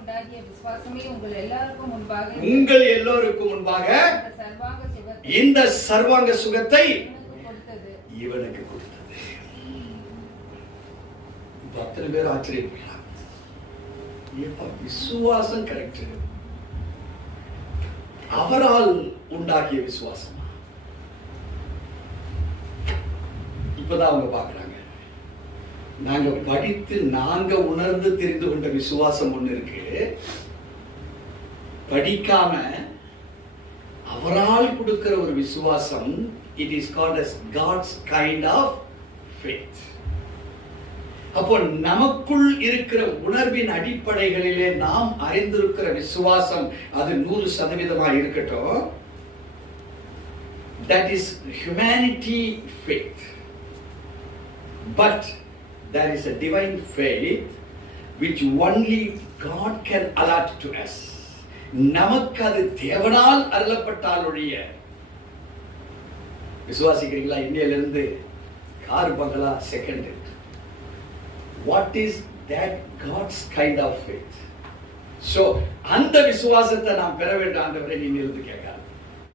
உண்டாகிய விசுவாசமே உங்கள் எல்லாருக்கும் முன்பாக இந்த சர்வாங்க சுகத்தை இவனுக்கு கொடுத்தது. அத்தனை பேர் ஆச்சரியப்படுறாங்க. விசுவாசம் கரெக்ட், அவரால் உண்டாகிய விசுவாசம். இப்பதான் அவங்க பாக்குறாங்க, நாங்க படித்து நாங்க உணர்ந்து தெரிந்து கொண்ட விசுவாசம் ஒண்ணு இருக்கு, படிக்காம அவரால் கொடுக்கிற ஒரு விசுவாசம். It is called as God's kind of faith. அப்போ நமக்குள் இருக்கிற உணர்வின் அடிப்படைகளிலே நாம் அறிந்திருக்கிற விசுவாசம் அது 100% இருக்கட்டும். That is humanity faith. But there is a divine faith which only God can allot to us. நமக்கு அது தேவனால் அருளப்பட்டால் ஒழிய. விசுவாசிக்கிறீங்களா? இந்தியாவிலிருந்து கார் பங்களா second. What is that God's kind of faith? So அந்த விசுவாசத்தை நாம் பெற வேண்டும். ஆண்டவரே, நீங்க இருந்து கேட்க